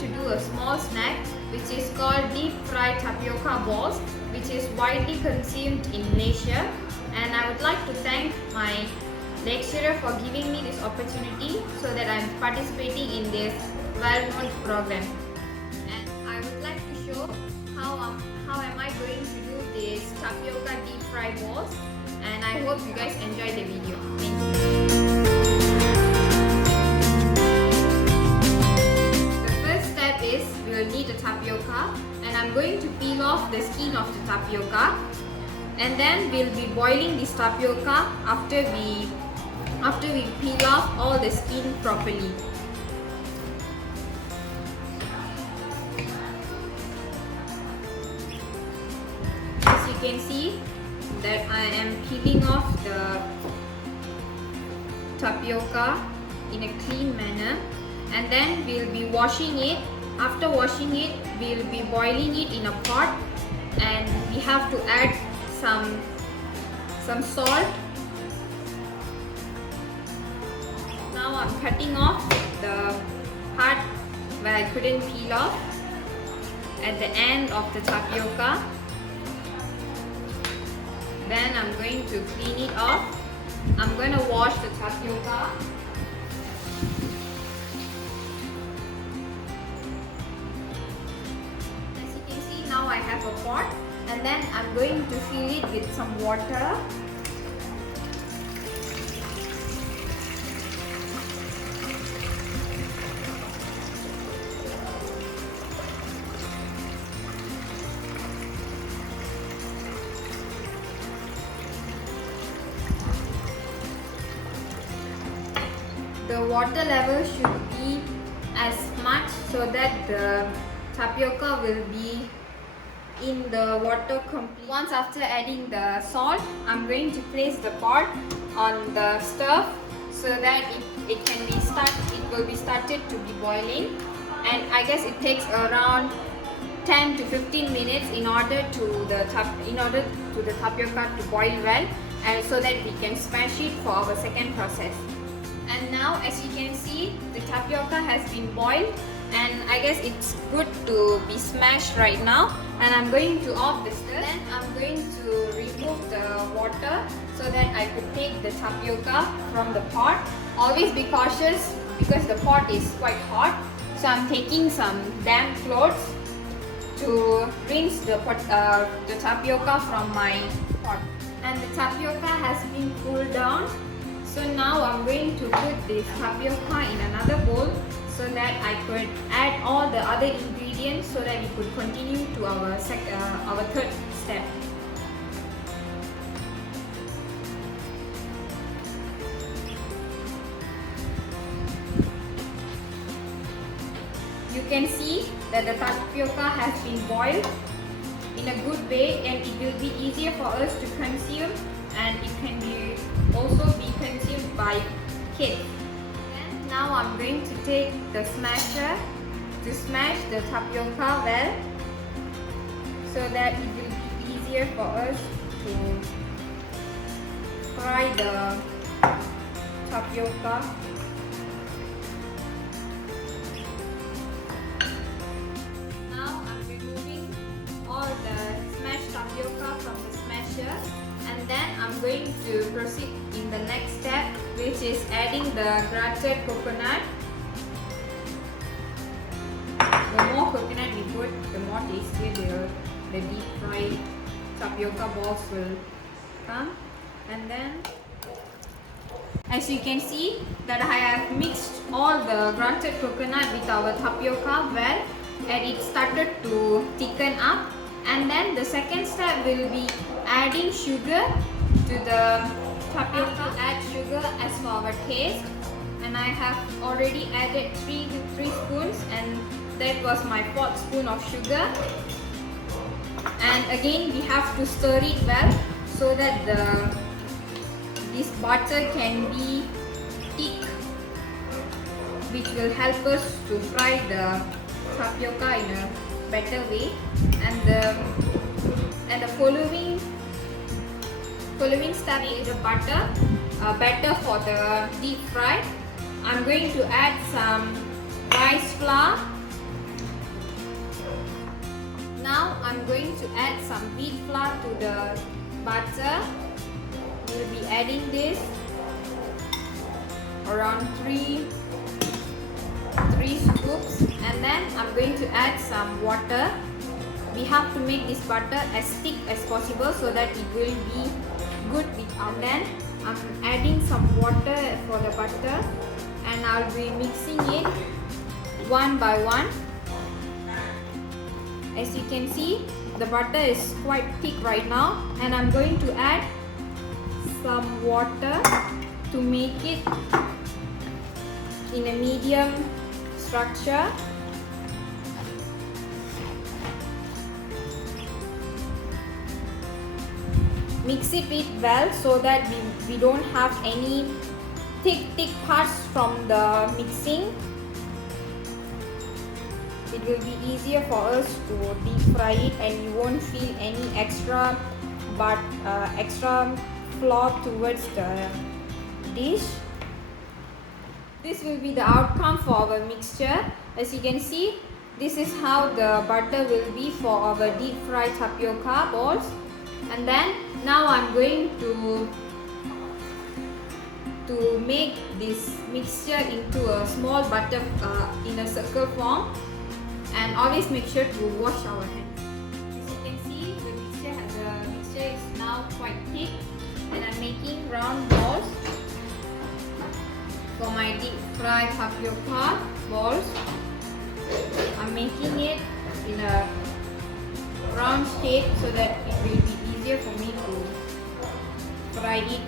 to do a small snack which is called deep fried tapioca balls, which is widely consumed in Malaysia, and I would like to thank my lecturer for giving me this opportunity so that I'm participating in this well-known program. And I would like to show how am I going to do this tapioca deep fry balls, and I hope you guys enjoy the video. Thank you. We will need a tapioca, and I'm going to peel off the skin of the tapioca, and then we'll be boiling this tapioca after we peel off all the skin properly. As you can see that I am peeling off the tapioca in a clean manner, and then we'll be washing it. After washing it, we'll be boiling it in a pot, and we have to add some salt. Now I'm cutting off the part where I couldn't peel off at the end of the tapioca. Then I'm going to clean it off. I'm going to wash the tapioca. Now I have a pot, and then I'm going to fill it with some water. The water level should be as much so that the tapioca will be in the water completely. Once after adding the salt, I'm going to place the pot on the stove so that it will be started to be boiling, and I guess it takes around 10 to 15 minutes in order to the tapioca to boil well, and so that we can smash it for our second process. And now, as you can see, the tapioca has been boiled, and I guess it's good to be smashed right now. And I'm going to off the stove. Then I'm going to remove the water so that I could take the tapioca from the pot. Always be cautious because the pot is quite hot. So I'm taking some damp clothes to rinse the tapioca from my pot. And the tapioca has been cooled down. So now I'm going to put this tapioca in another bowl so that I could add all the other ingredients so that we could continue to our third step. You can see that the tapioca has been boiled in a good way, and it will be easier for us to consume, and it can also be consumed by kids. Now I'm going to take the smasher to smash the tapioca well so that it will be easier for us to fry the tapioca. Now I'm removing all the smashed tapioca from the smasher, and then I'm going to proceed in the next step, which is adding the grated coconut. The more coconut we put, the more tastier the deep fried tapioca balls will come. And then, as you can see, that I have mixed all the grated coconut with our tapioca well, and it started to thicken up. And then the second step will be adding sugar to the tapioca. Add sugar as per our taste, and I have already added 3 spoons, and that was my 4th spoon of sugar. And again, we have to stir it well so that this butter can be thick, which will help us to fry the tapioca in a better way. And the following step is the batter for the deep fry. I'm going to add some rice flour I'm going to add some wheat flour to the butter. We'll be adding this around 3 scoops, and then I'm going to add some water. We have to make this butter as thick as possible so that it will be good with our. Then I'm adding some water for the butter, and I'll be mixing it one by one. As you can see, the butter is quite thick right now, and I'm going to add some water to make it in a medium structure. Mix it well so that we don't have any thick parts from the mixing. It will be easier for us to deep fry it, and you won't feel any extra flour towards the dish. This will be the outcome for our mixture. As you can see, this is how the butter will be for our deep fried tapioca balls. And then now I'm going to make this mixture into a small butter in a circle form, and always make sure to wash our hands. As you can see, the mixture is now quite thick, and I'm making round balls for my deep fried tapioca balls. I'm making it in a round shape so that it will be easier for me to fry it.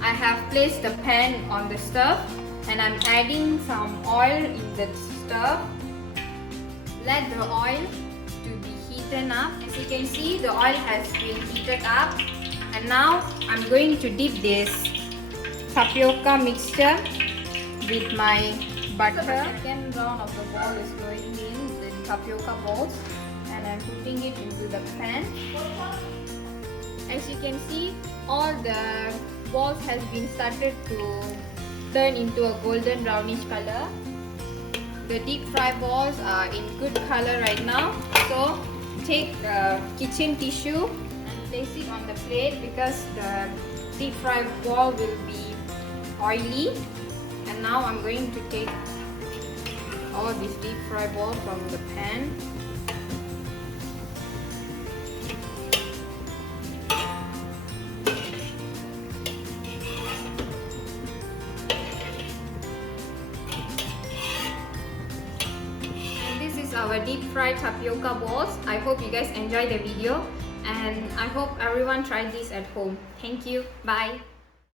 I have placed the pan on the stove, and I'm adding some oil in the stove. Let the oil to be heated up. As you can see, the oil has been heated up, and now I'm going to dip this tapioca mixture with my butter. The second round of the ball is going in the tapioca balls, and I'm putting it into the pan. As you can see, all the balls has been started to turn into a golden brownish color. The deep fry balls are in good color right now. So take the kitchen tissue and place it on the plate, because the deep fry ball will be oily. And now I'm going to take all this deep fry ball from the pan. Our deep fried tapioca balls. I hope you guys enjoyed the video, and I hope everyone tried this at home. Thank you. Bye.